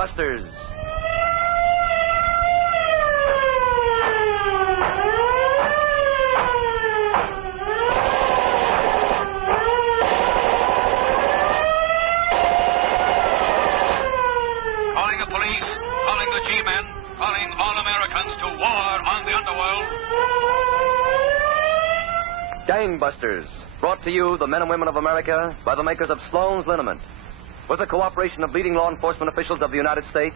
Gangbusters. Calling the police, calling the G-men, calling all Americans to war on the underworld. Gangbusters, brought to you, the men and women of America, by the makers of Sloan's Liniment. With the cooperation of leading law enforcement officials of the United States,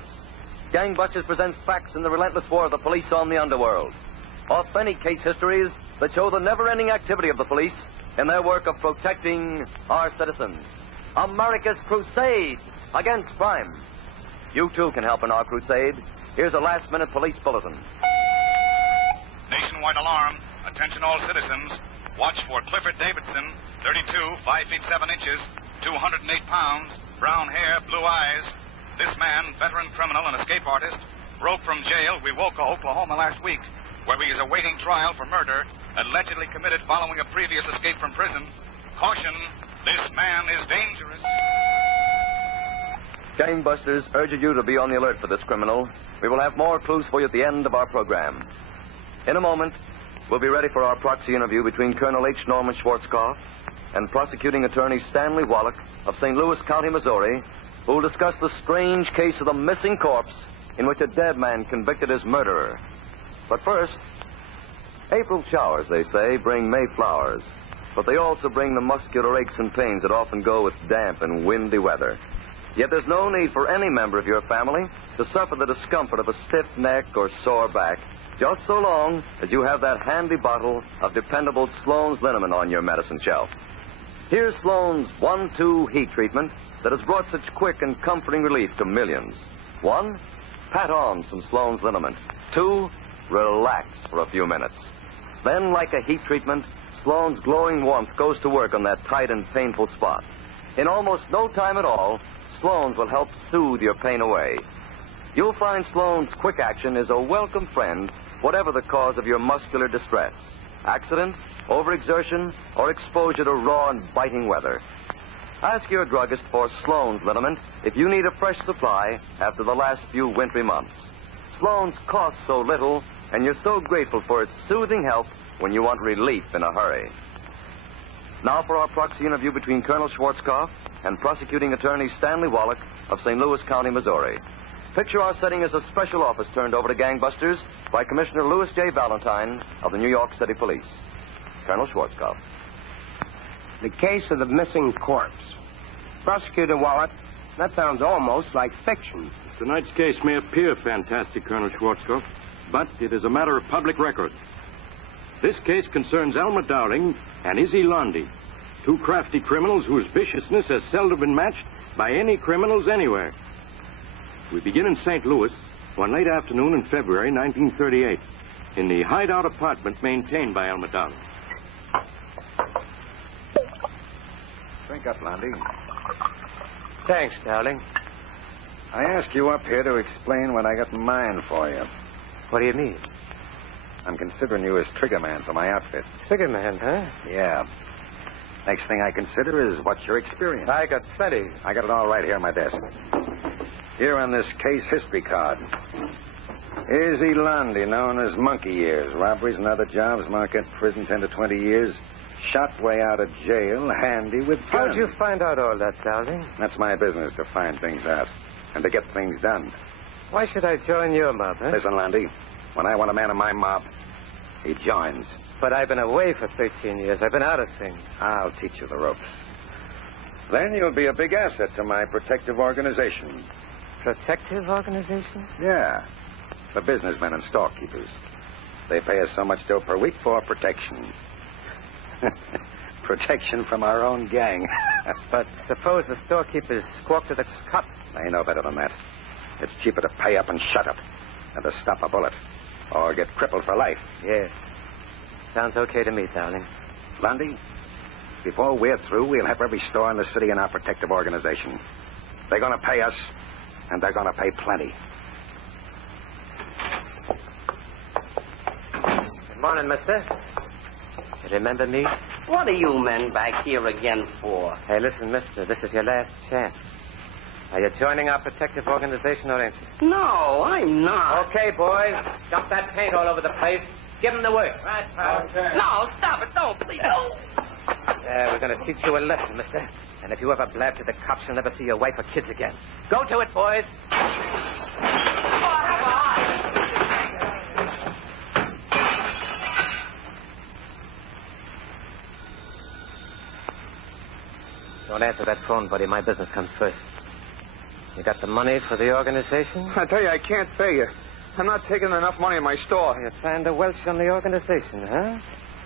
Gangbusters presents facts in the relentless war of the police on the underworld. Authentic case histories that show the never-ending activity of the police in their work of protecting our citizens. America's crusade against crime. You, too, can help in our crusade. Here's a last-minute police bulletin. Nationwide alarm. Attention all citizens. Watch for Clifford Davidson, 32, 5 feet 7 inches, 208 pounds, brown hair, blue eyes. This man, veteran criminal and escape artist, broke from jail, Wewoka, Oklahoma last week, where he is awaiting trial for murder, allegedly committed following a previous escape from prison. Caution, this man is dangerous. Gangbusters urges you to be on the alert for this criminal. We will have more clues for you at the end of our program. In a moment, we'll be ready for our proxy interview between Colonel H. Norman Schwarzkopf and prosecuting attorney Stanley Wallach of St. Louis County, Missouri, who will discuss the strange case of the missing corpse in which a dead man convicted as murderer. But first, April showers, they say, bring May flowers, but they also bring the muscular aches and pains that often go with damp and windy weather. Yet there's no need for any member of your family to suffer the discomfort of a stiff neck or sore back, just so long as you have that handy bottle of dependable Sloan's Liniment on your medicine shelf. Here's Sloan's 1-2 heat treatment that has brought such quick and comforting relief to millions. 1, pat on some Sloan's Liniment. 2, relax for a few minutes. Then, like a heat treatment, Sloan's glowing warmth goes to work on that tight and painful spot. In almost no time at all, Sloan's will help soothe your pain away. You'll find Sloan's quick action is a welcome friend, whatever the cause of your muscular distress. Accident, overexertion, or exposure to raw and biting weather. Ask your druggist for Sloan's Liniment if you need a fresh supply after the last few wintry months. Sloan's costs so little, and you're so grateful for its soothing help when you want relief in a hurry. Now for our proxy interview between Colonel Schwarzkopf and prosecuting attorney Stanley Wallach of St. Louis County, Missouri. Picture our setting as a special office turned over to Gangbusters by Commissioner Louis J. Valentine of the New York City Police. Colonel Schwarzkopf. The case of the missing corpse. Prosecutor Wallach, that sounds almost like fiction. Tonight's case may appear fantastic, Colonel Schwarzkopf, but it is a matter of public record. This case concerns Elmer Dowling and Izzy Lundy, two crafty criminals whose viciousness has seldom been matched by any criminals anywhere. We begin in St. Louis one late afternoon in February 1938 in the hideout apartment maintained by Elmer Dowling. Drink up, Lundy. Thanks, Dowling. I asked you up here to explain what I got in mind for you. What do you mean? I'm considering you as trigger man for my outfit. Trigger man, huh? Yeah. Next thing I consider is what's your experience. I got plenty. I got it all right here on my desk. Here on this case history card. Izzy Lundy, known as Monkey Years. Robberies and other jobs, Marquette prison 10 to 20 years. Shot way out of jail, handy with guns. How'd you find out all that, Dowling? That's my business, to find things out and to get things done. Why should I join your mob, huh? Listen, Lundy, when I want a man in my mob, he joins. But I've been away for 13 years. I've been out of things. I'll teach you the ropes. Then you'll be a big asset to my protective organization. Protective organization? Yeah. The businessmen and storekeepers. They pay us so much dough per week for protection. Protection from our own gang. But suppose the storekeepers squawk to the cops. They know better than that. It's cheaper to pay up and shut up than to stop a bullet or get crippled for life. Yes. Sounds okay to me, Dowling. Lundy, before we're through, we'll have every store in the city in our protective organization. They're going to pay us, and they're going to pay plenty. Good morning, mister. You remember me? What are you men back here again for? Hey, listen, mister, this is your last chance. Are you joining our protective organization or ain't you? No, I'm not. Okay, boys. Dump that paint all over the place. Give them the work. Right, Okay. No, stop it. Don't, please. No. Yeah, we're going to teach you a lesson, mister. And if you ever blab to the cops, you'll never see your wife or kids again. Go to it, boys. Don't answer that phone, buddy. My business comes first. You got the money for the organization? I tell you, I can't pay you. I'm not taking enough money in my store. You're trying to welch on the organization, huh?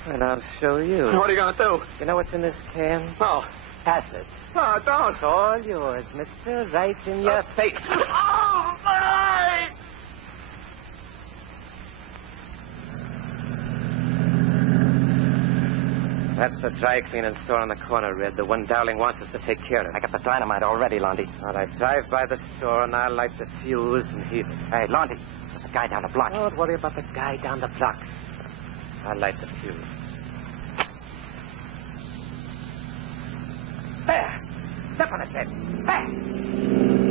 And I'll show you. What are you going to do? You know what's in this can? Oh. Acid. No, don't. It's all yours, mister. Right in your face. Oh, my! That's the dry cleaning store on the corner, Red. The one Dowling wants us to take care of. I got the dynamite already, Lundy. All right, drive by the store and I'll light the fuse and heat it. Hey, Lundy, there's a guy down the block. Don't worry about the guy down the block. I'll light the fuse. There! Step on it, Red. Hey!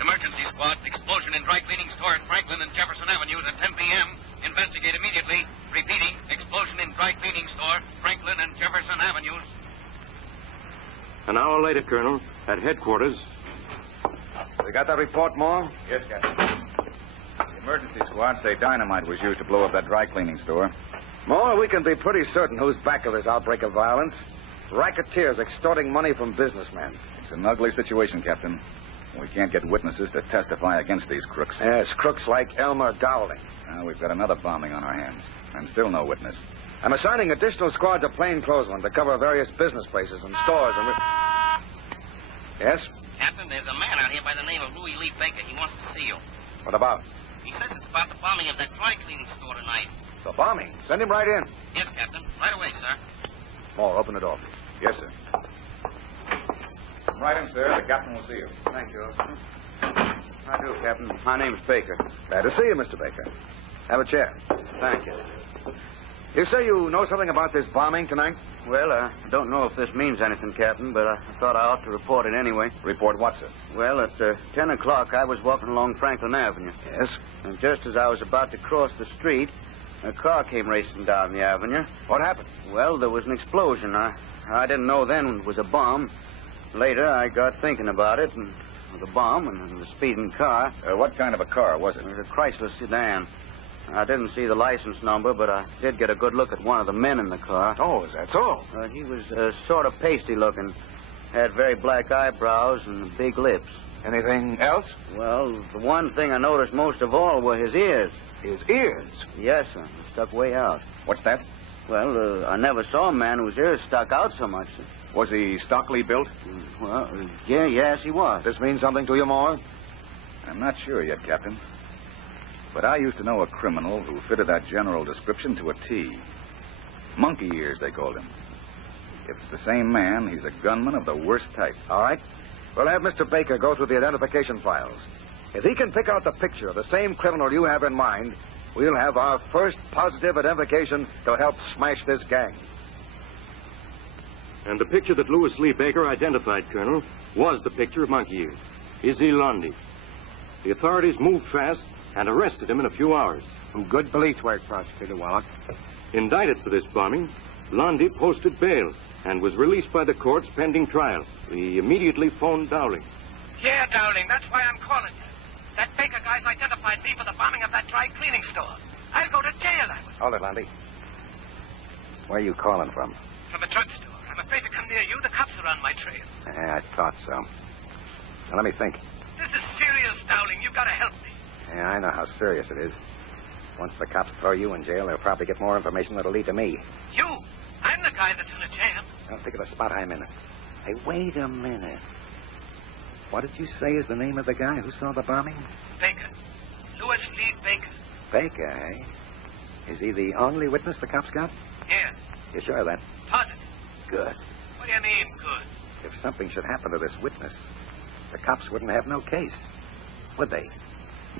Emergency squad, explosion in dry cleaning store at Franklin and Jefferson Avenues at 10 p.m. Investigate immediately. Repeating, explosion in dry cleaning store, Franklin and Jefferson Avenues. An hour later, Colonel, at headquarters. We got that report, Moore? Yes, Captain. The emergency squad say dynamite was used to blow up that dry cleaning store. Moore, we can be pretty certain who's back of this outbreak of violence. Racketeers extorting money from businessmen. It's an ugly situation, Captain. We can't get witnesses to testify against these crooks. Yes, crooks like Elmer Dowling. Now we've got another bombing on our hands, and still no witness. I'm assigning additional squads of plainclothesmen to cover various business places and stores and... Yes? Captain, there's a man out here by the name of Louis Lee Baker. He wants to see you. What about? He says it's about the bombing of that dry cleaning store tonight. The bombing? Send him right in. Yes, Captain. Right away, sir. Moore, open the door, please. Yes, sir. Right in, sir. The captain will see you. Thank you. I do, Captain. My name's Baker. Glad to see you, Mr. Baker. Have a chair. Thank you. You say you know something about this bombing tonight? Well, I don't know if this means anything, Captain, but I thought I ought to report it anyway. Report what, sir? Well, at 10 o'clock, I was walking along Franklin Avenue. Yes. And just as I was about to cross the street, a car came racing down the avenue. What happened? Well, there was an explosion. I didn't know then it was a bomb. Later, I got thinking about it, and the bomb and the speeding car. What kind of a car was it? It was a Chrysler sedan. I didn't see the license number, but I did get a good look at one of the men in the car. Oh, is that so? He was sort of pasty looking, had very black eyebrows and big lips. Anything else? Well, the one thing I noticed most of all were his ears. His ears? Yes, sir. They stuck way out. What's that? Well, I never saw a man whose ears stuck out so much, sir. Was he stockily built? Well, yes, he was. This means something to you, Moore? I'm not sure yet, Captain. But I used to know a criminal who fitted that general description to a T. Monkey ears, they called him. If it's the same man, he's a gunman of the worst type. All right. We'll have Mr. Baker go through the identification files. If he can pick out the picture of the same criminal you have in mind, we'll have our first positive identification to help smash this gang. And the picture that Louis Lee Baker identified, Colonel, was the picture of Monkey Ears. Izzy Lundy. The authorities moved fast and arrested him in a few hours. Some good police work, Prosecutor Wallach. Indicted for this bombing, Lundy posted bail and was released by the courts pending trial. We immediately phoned Dowling. Yeah, Dowling, that's why I'm calling you. That Baker guy's identified me for the bombing of that dry cleaning store. I'll go to jail, I will. Hold it, Lundy. Where are you calling from? From a drugstore. I'm afraid to come near you. The cops are on my trail. Yeah, I thought so. Now, let me think. This is serious, Dowling. You've got to help me. Yeah, I know how serious it is. Once the cops throw you in jail, they'll probably get more information that'll lead to me. You? I'm the guy that's in a jam. Now, think of the spot I'm in. Hey, wait a minute. What did you say is the name of the guy who saw the bombing? Baker. Louis Lee Baker. Baker, eh? Is he the only witness the cops got? Yeah. You sure of that? Positive. Good. What do you mean, good? If something should happen to this witness, the cops wouldn't have no case, would they?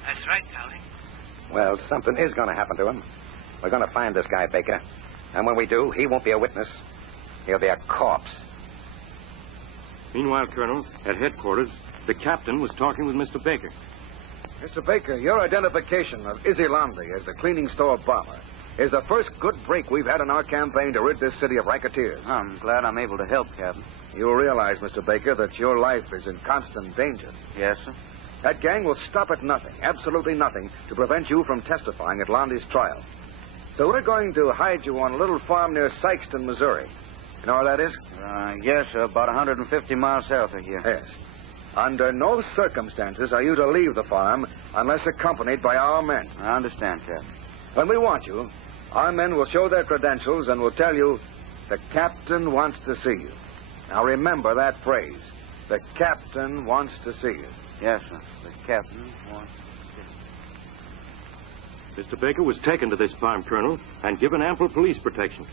That's right, Dowling. Well, something is going to happen to him. We're going to find this guy, Baker. And when we do, he won't be a witness. He'll be a corpse. Meanwhile, Colonel, at headquarters, the captain was talking with Mr. Baker. Mr. Baker, your identification of Izzy Landy as the cleaning store bomber is the first good break we've had in our campaign to rid this city of racketeers. I'm glad I'm able to help, Captain. You'll realize, Mr. Baker, that your life is in constant danger. Yes, sir. That gang will stop at nothing, absolutely nothing, to prevent you from testifying at Landy's trial. So we're going to hide you on a little farm near Sykeston, Missouri. You know where that is? Yes, sir. About 150 miles south of here. Yes. Under no circumstances are you to leave the farm unless accompanied by our men. I understand, Captain. When we want you, our men will show their credentials and will tell you the captain wants to see you. Now remember that phrase. The captain wants to see you. Yes, sir. The captain wants to see Mr. Baker was taken to this farm, Colonel, and given ample police protection.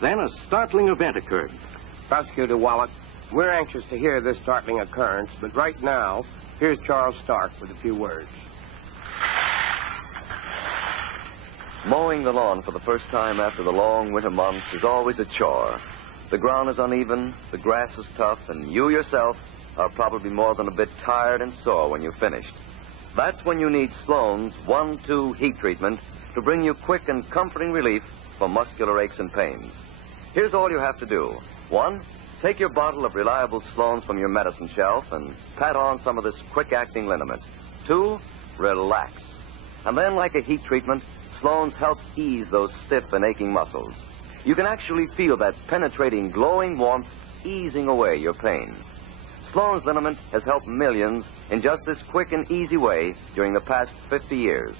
Then a startling event occurred. Prosecutor Wallet, we're anxious to hear this startling occurrence, but right now, here's Charles Stark with a few words. Mowing the lawn for the first time after the long winter months is always a chore. The ground is uneven, the grass is tough, and you yourself are probably more than a bit tired and sore when you've finished. That's when you need Sloan's 1-2 heat treatment to bring you quick and comforting relief for muscular aches and pains. Here's all you have to do. 1, take your bottle of reliable Sloan's from your medicine shelf and pat on some of this quick-acting liniment. 2, relax. And then, like a heat treatment, Sloan's helps ease those stiff and aching muscles. You can actually feel that penetrating, glowing warmth easing away your pain. Sloan's liniment has helped millions in just this quick and easy way during the past 50 years.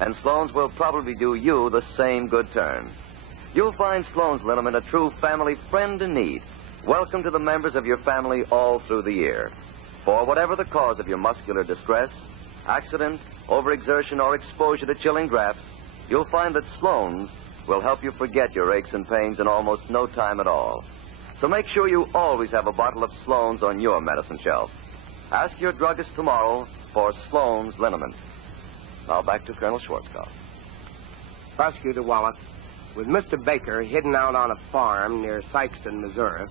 And Sloan's will probably do you the same good turn. You'll find Sloan's liniment a true family friend in need. Welcome to the members of your family all through the year. For whatever the cause of your muscular distress, accident, overexertion, or exposure to chilling drafts, you'll find that Sloan's will help you forget your aches and pains in almost no time at all. So make sure you always have a bottle of Sloan's on your medicine shelf. Ask your druggist tomorrow for Sloan's liniment. Now back to Colonel Schwarzkopf. Prosecutor Wallet, with Mr. Baker hidden out on a farm near Sykeston, Missouri,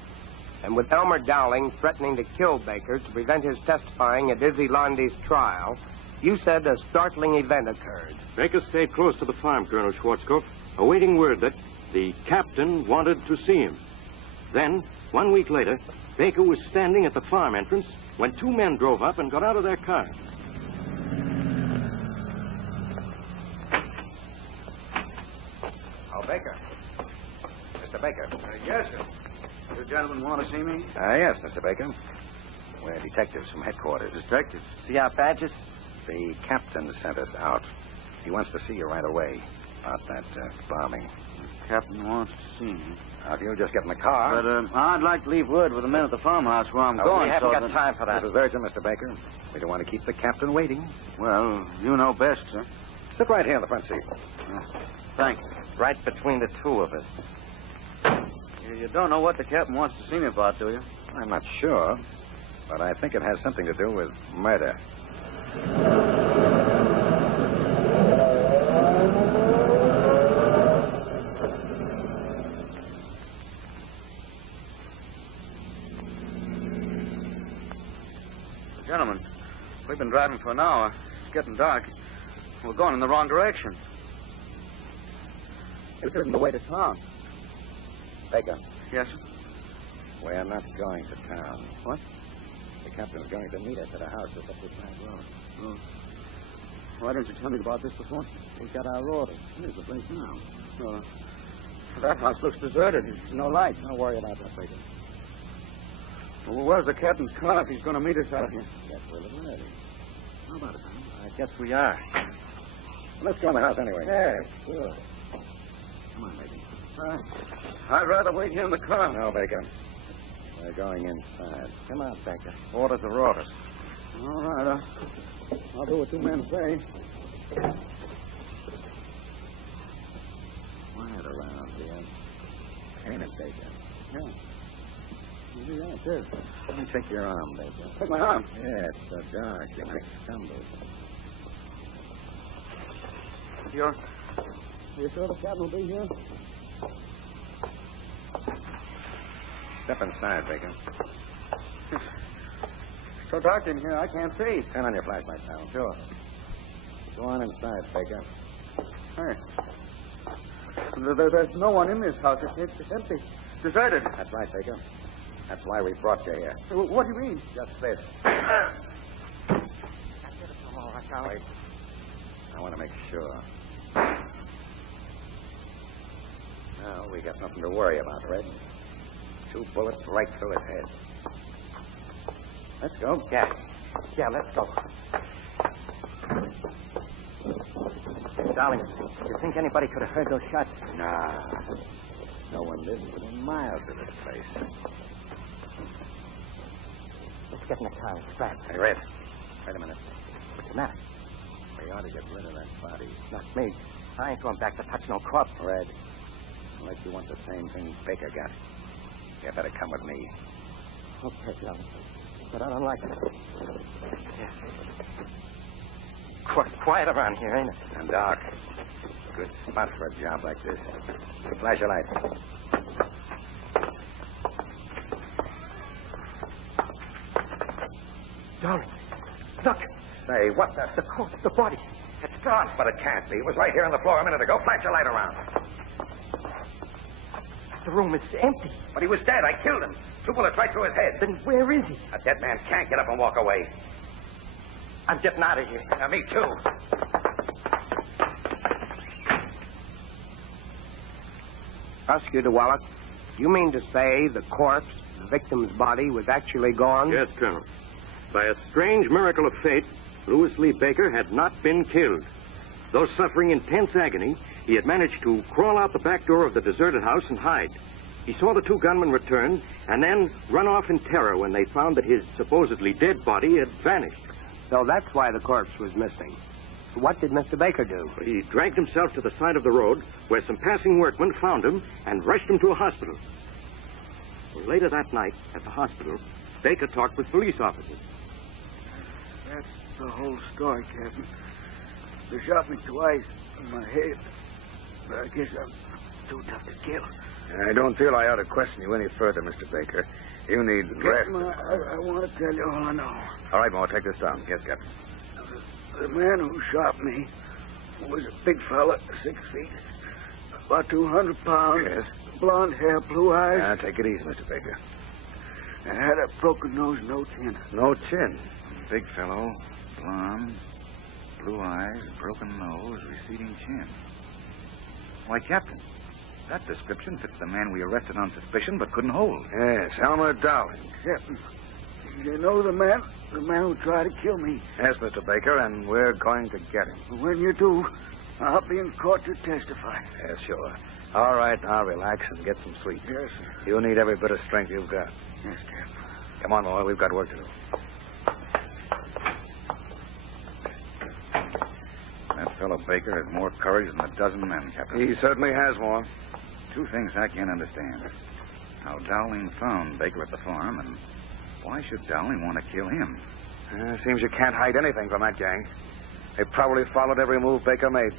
and with Elmer Dowling threatening to kill Baker to prevent his testifying at Izzy Landy's trial, you said a startling event occurred. Baker stayed close to the farm, Colonel Schwarzkopf, awaiting word that the captain wanted to see him. Then, 1 week later, Baker was standing at the farm entrance when 2 men drove up and got out of their car. Oh, Baker. Mr. Baker. Yes, sir. You gentlemen want to see me? Yes, Mr. Baker. We're detectives from headquarters. Detectives. See our badges? The captain sent us out. He wants to see you right away about that bombing. The captain wants to see me. Now, if you'll just get in the car. But I'd like to leave word with the men at the farmhouse where I'm going. We haven't so got time for that. This is urgent, Mr. Baker. We don't want to keep the captain waiting. Well, you know best, sir. Sit right here in the front seat. Thank you. Right between the two of us. You don't know what the captain wants to see me about, do you? I'm not sure, but I think it has something to do with murder. Gentlemen, we've been driving for an hour. It's getting dark. We're going in the wrong direction. This isn't the way to town. Baker. Yes, sir? We're not going to town. What? The captain's going to meet us at a house that's up this side road. Oh. Why didn't you tell me about this before? We got our orders. Here's the place now. Oh. That house looks deserted. There's no light. Don't worry about that, Baker. Well, where's the captain's car if he's going to meet us out here? Guess we're a little early. How about it, Tom? I guess we are. Let's go in the house anyway. Yes, sure. Come on, Baker. I'd rather wait here in the car. No, Baker. We're going inside. Come on, Baker. Orders are orders. All right. I'll do what 2 men say. Quiet around here. Ain't it, Baker? Yeah. Yeah, it is. Let me take your arm, Baker. Take my arm. Yeah, it's so dark. You might stumble. You sure the captain will be here? Step inside, Baker. So dark in here, I can't see. Turn on your flashlight, pal. Sure. Go on inside, Baker. Hey. There's no one in this house. It's empty. Deserted. That's right, Baker. That's why we brought you here. What do you mean? Just this. Wait. I want to make sure. Now, we got nothing to worry about, Red. 2 bullets right through his head. Let's go. Yeah, let's go. Darling, do you think anybody could have heard those shots? Nah. No one lives within miles of this place. Let's get in the car and scrap. Hey, Red. Wait a minute. What's the matter? We ought to get rid of that body. Not me. I ain't going back to touch no corpse. Red, unless you want the same thing Baker got, you better come with me. Okay, darling. But I don't like it. Yeah. Quiet around here, ain't it? And dark. Good spot for a job like this. Flash your light. Darling, look. Say, what the... The corpse, the body. It's gone. But it can't be. It was right here on the floor a minute ago. Flash your light around. The room is empty. But he was dead. I killed him. 2 bullets right through his head. Then where is he? A dead man can't get up and walk away. I'm getting out of here. Now, me too. Prosecutor Wallace, you mean to say the corpse, the victim's body, was actually gone? Yes, Colonel. By a strange miracle of fate, Louis Lee Baker had not been killed. Though suffering intense agony, he had managed to crawl out the back door of the deserted house and hide. He saw the 2 gunmen return and then run off in terror when they found that his supposedly dead body had vanished. So that's why the corpse was missing. What did Mr. Baker do? He dragged himself to the side of the road where some passing workmen found him and rushed him to a hospital. Later that night, at the hospital, Baker talked with police officers. That's the whole story, Captain. They shot me twice in my head, but I guess I'm too tough to kill. I don't feel I ought to question you any further, Mr. Baker. You need rest. Captain, I want to tell you all I know. All right, Mo, take this down. Yes, Captain. The man who shot me was a big fella, 6 feet, about 200 pounds. Yes. Blonde hair, blue eyes. Now, take it easy, Mr. Baker. I had a broken nose, no chin. No chin. Big fellow, blonde, blue eyes, broken nose, receding chin. Why, Captain, that description fits the man we arrested on suspicion but couldn't hold. Yes, Elmer Dowling. Captain, you know the man who tried to kill me. Yes, Mr. Baker, and we're going to get him. When you do, I'll be in court to testify. Yes, sure. All right, now relax and get some sleep. Yes, sir. You need every bit of strength you've got. Yes, Captain. Come on, boy, we've got work to do. That fellow Baker has more courage than a dozen men, Captain. He certainly has more. 2 things I can't understand. How Dowling found Baker at the farm, and why should Dowling want to kill him? Seems you can't hide anything from that gang. They probably followed every move Baker made.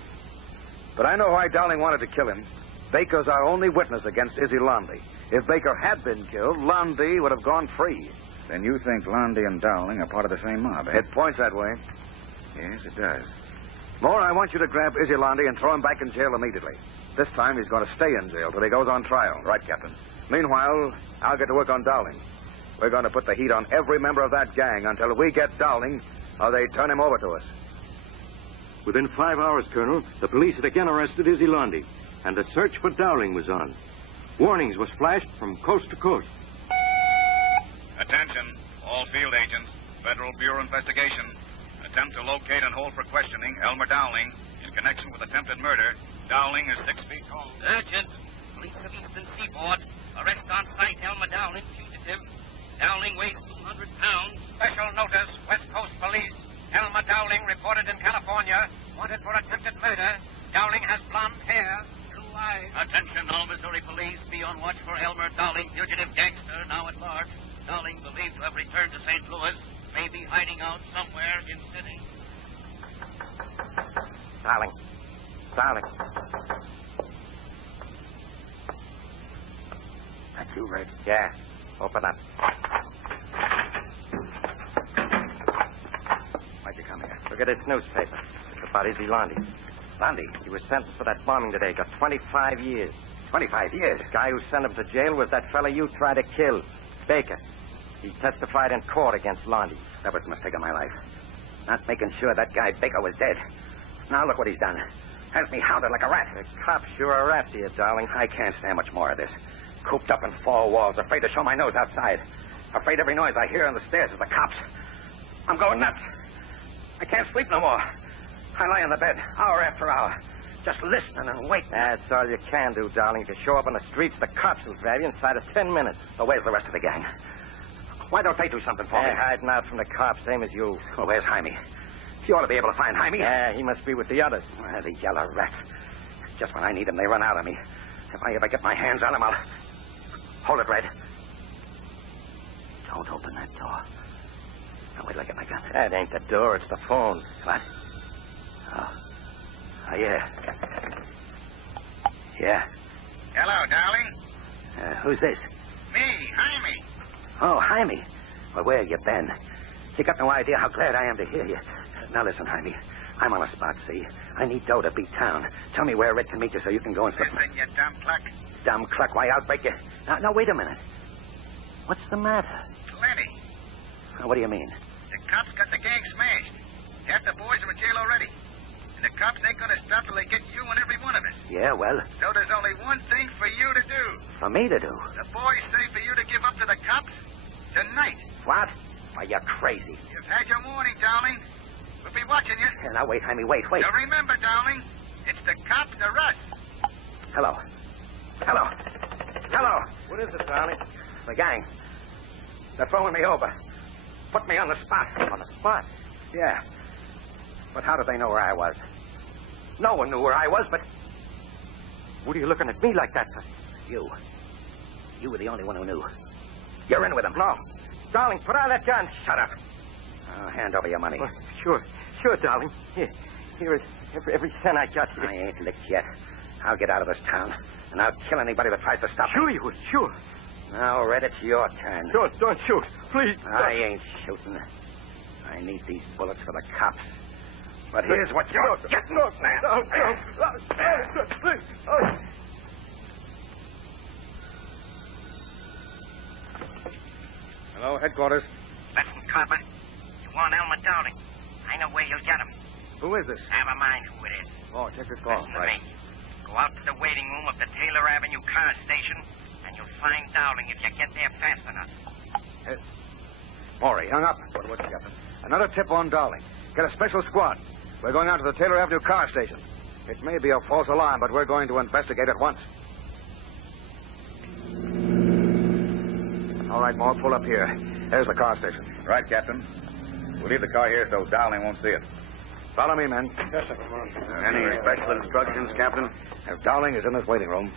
But I know why Dowling wanted to kill him. Baker's our only witness against Izzy Lundy. If Baker had been killed, Lundy would have gone free. Then you think Lundy and Dowling are part of the same mob, eh? It points that way. Yes, it does. Moore, I want you to grab Izzy Lundy and throw him back in jail immediately. This time he's going to stay in jail till he goes on trial. Right, Captain. Meanwhile, I'll get to work on Dowling. We're going to put the heat on every member of that gang until we get Dowling or they turn him over to us. Within 5 hours, Colonel, the police had again arrested Izzy Lundy, and the search for Dowling was on. Warnings was flashed from coast to coast. Attention, all field agents. Federal Bureau Investigation. Attempt to locate and hold for questioning Elmer Dowling in connection with attempted murder. Dowling is 6 feet tall. Urgent. Police of Eastern Seaboard. Arrest on sight Elmer Dowling, fugitive. Dowling weighs 200 pounds. Special notice, West Coast Police. Elmer Dowling reported in California. Wanted for attempted murder. Dowling has blonde hair, blue eyes. Attention, all Missouri police. Be on watch for Elmer Dowling, fugitive gangster, now at large. Dowling believed to have returned to St. Louis. May be hiding out somewhere in city. Darling. That's you, Red. Yeah. Open up. Why'd you come here? Look at this newspaper. It's about Izzy Lundy. Lundy. He was sentenced for that bombing today. Got 25 years. 25 years. The guy who sent him to jail was that fella you tried to kill, Baker. He testified in court against Lundy. That was the mistake of my life. Not making sure that guy Baker was dead. Now look what he's done. Has me hounded like a rat. The cops sure are after you, darling. I can't stand much more of this. Cooped up in four walls, afraid to show my nose outside. Afraid every noise I hear on the stairs is the cops. I'm going nuts. I can't sleep no more. I lie in the bed, hour after hour, just listening and waiting. That's all you can do, darling. If you show up on the streets, the cops will grab you inside of 10 minutes. So where's the rest of the gang? Why don't they do something for me? They're hiding out from the cops, same as you. Well, where's Jaime? You ought to be able to find Jaime. Yeah, he must be with the others. Well, the yellow rat. Just when I need him, they run out on me. If I ever get my hands on him, I'll... Hold it, Red. Don't open that door. Now, wait till I get my gun. That ain't the door, it's the phone. What? Oh, yeah. Yeah. Hello, darling. Who's this? Me, Jaime. Oh, Jaime. Well, where you been? You got no idea how glad I am to hear you. Now, listen, Jaime. I'm on a spot, see? I need dough to beat town. Tell me where Red can meet you so you can go and slip Listen, you dumb cluck. Dumb cluck, why, I'll break you. Now, wait a minute. What's the matter? Plenty. What do you mean? The cops got the gang smashed. Half the boys are in jail already. And the cops ain't going to stop till they get you and every one of us. Yeah, well... So there's only one thing for you to do. For me to do? The boys say for you to give up to the cops tonight. What? Why, you're crazy. You've had your warning, darling. We'll be watching you. Now, wait, Jaime, wait. Now, remember, darling, it's the cops or us. Hello. What is it, darling? The gang. They're throwing me over. Put me on the spot. On the spot? Yeah. But how did they know where I was? No one knew where I was, but... What are you looking at me like that for? You. You were the only one who knew. You're in with them. No. Darling, put on that gun. Shut up. Hand over your money. Well, sure, darling. Here is every cent I got. I ain't licked yet. I'll get out of this town, and I'll kill anybody that tries to stop me. Sure you will, sure. Now, Red, it's your turn. Don't shoot. Please. I ain't shooting. I need these bullets for the cops. But here's what you're getting. No, please. Hello, headquarters. Listen, Cartman. You want Elmer Dowling. I know where you'll get him. Who is this? Never mind who it is. Oh, check this call. Listen to me. Go out to the waiting room of the Taylor Avenue car station, and you'll find Dowling if you get there fast enough. Maury, hung up. What's it, Captain? Another tip on Dowling. Get a special squad. We're going out to the Taylor Avenue car station. It may be a false alarm, but we're going to investigate at once. All right, Maud, pull up here. There's the car station. Right, Captain. We'll leave the car here so Dowling won't see it. Follow me, men. Yes, sir. Any special instructions, Captain? If Dowling is in this waiting room,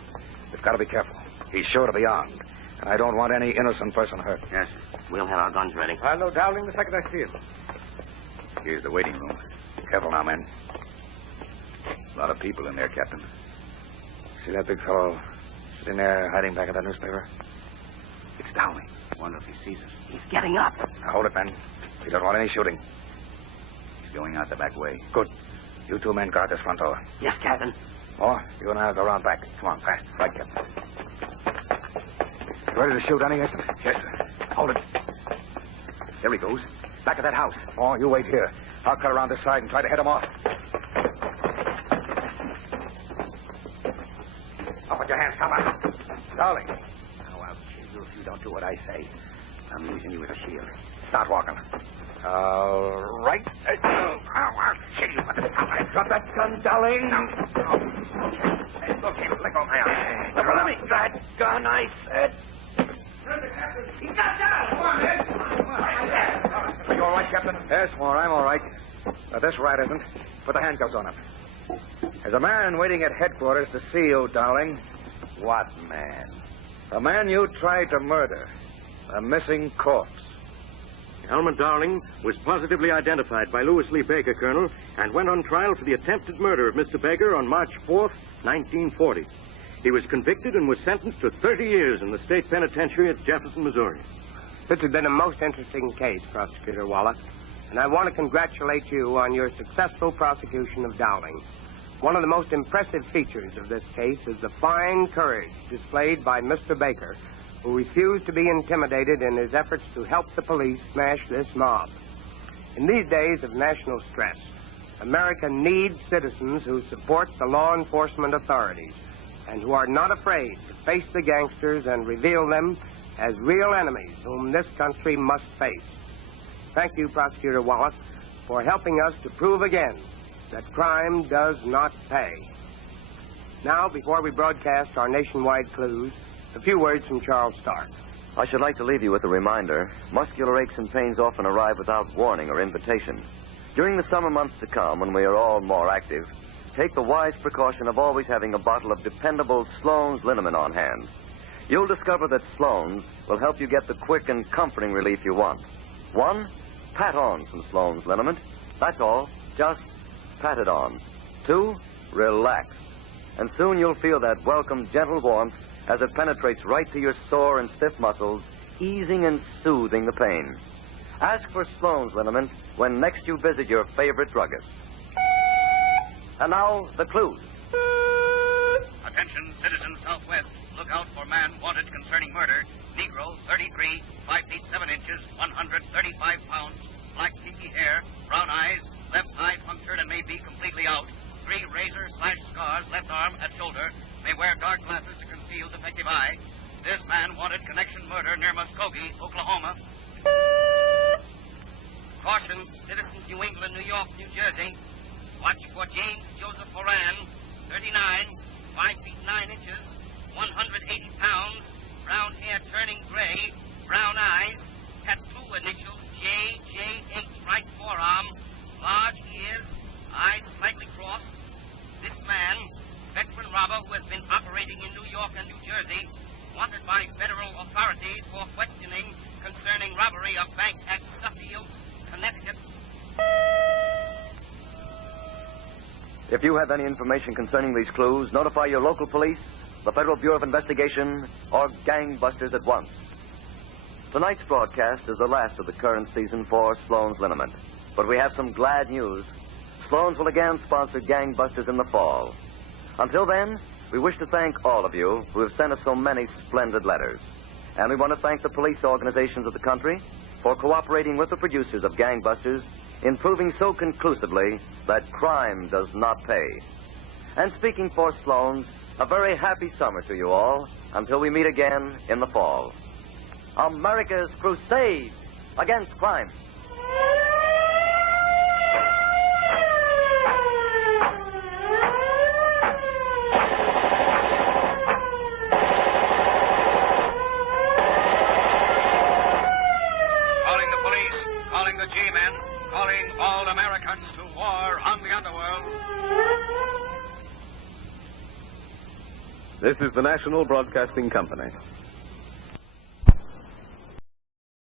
we've got to be careful. He's sure to be armed. And I don't want any innocent person hurt. Yes. We'll have our guns ready. I'll know Dowling the second I see him. Here's the waiting room. Careful now, men. A lot of people in there, Captain. See that big fellow sitting there hiding back in that newspaper? It's Dowling. Wonder if he sees us. He's getting up. Now, hold it, men. We don't want any shooting. He's going out the back way. Good. You two men guard this front door. Yes, Captain. Or you and I'll go around back. Come on, fast. Right, Captain. You ready to shoot any instant? Yes, sir. Hold it. There he goes. Back of that house. Oh, you wait here. I'll cut around this side and try to head him off. Up with your hands, Papa. Darling. Now, I'll kill you if you don't do what I say. I'm using you as a shield. Start walking. All right. I'll kill you. Drop that gun, darling. No. Okay, let go of my arm. Let me. That gun, I said. He got down. Come on, Ed. Are you all right, Captain? Yes, Moore, I'm all right. This rat isn't. Put the handcuffs on him. There's a man waiting at headquarters to see you, darling. What man? The man you tried to murder. A missing corpse. Elmer Dowling was positively identified by Louis Lee Baker, Colonel, and went on trial for the attempted murder of Mr. Baker on March 4th, 1940. He was convicted and was sentenced to 30 years in the state penitentiary at Jefferson, Missouri. This has been a most interesting case, Prosecutor Wallace, and I want to congratulate you on your successful prosecution of Dowling. One of the most impressive features of this case is the fine courage displayed by Mr. Baker, who refused to be intimidated in his efforts to help the police smash this mob. In these days of national stress, America needs citizens who support the law enforcement authorities and who are not afraid to face the gangsters and reveal them as real enemies whom this country must face. Thank you, Prosecutor Wallace, for helping us to prove again that crime does not pay. Now, before we broadcast our nationwide clues, a few words from Charles Stark. I should like to leave you with a reminder. Muscular aches and pains often arrive without warning or invitation. During the summer months to come, when we are all more active, take the wise precaution of always having a bottle of dependable Sloan's liniment on hand. You'll discover that Sloan's will help you get the quick and comforting relief you want. 1, pat on some Sloan's liniment. That's all. Just pat it on. 2, relax. And soon you'll feel that welcome, gentle warmth as it penetrates right to your sore and stiff muscles, easing and soothing the pain. Ask for Sloan's liniment when next you visit your favorite druggist. And now, the clues. Attention, citizens Southwest. Look out for man wanted concerning murder. Negro, 33, 5 feet 7 inches, 135 pounds. Black kinky hair, brown eyes, left eye punctured and may be completely out. 3 razor/slash scars, left arm at shoulder. May wear dark glasses to conceal defective eye. This man wanted connection murder near Muskogee, Oklahoma. Caution, citizens New England, New York, New Jersey. Watch for James Joseph Moran, 39, 5 feet 9 inches, 180 pounds, brown hair turning gray, brown eyes, tattoo initials JJH, right forearm, large ears, eyes slightly crossed. This man, veteran robber who has been operating in New York and New Jersey, wanted by federal authorities for questioning concerning robbery of bank at Suffield, Connecticut. If you have any information concerning these clues, notify your local police, the Federal Bureau of Investigation, or Gangbusters at once. Tonight's broadcast is the last of the current season for Sloan's Liniment. But we have some glad news. Sloan's will again sponsor Gangbusters in the fall. Until then, we wish to thank all of you who have sent us so many splendid letters. And we want to thank the police organizations of the country for cooperating with the producers of Gangbusters in proving so conclusively that crime does not pay. And speaking for Sloan's, a very happy summer to you all until we meet again in the fall. America's crusade against crime. Calling the police, calling the G-men, calling all Americans to war on the underworld. This is the National Broadcasting Company.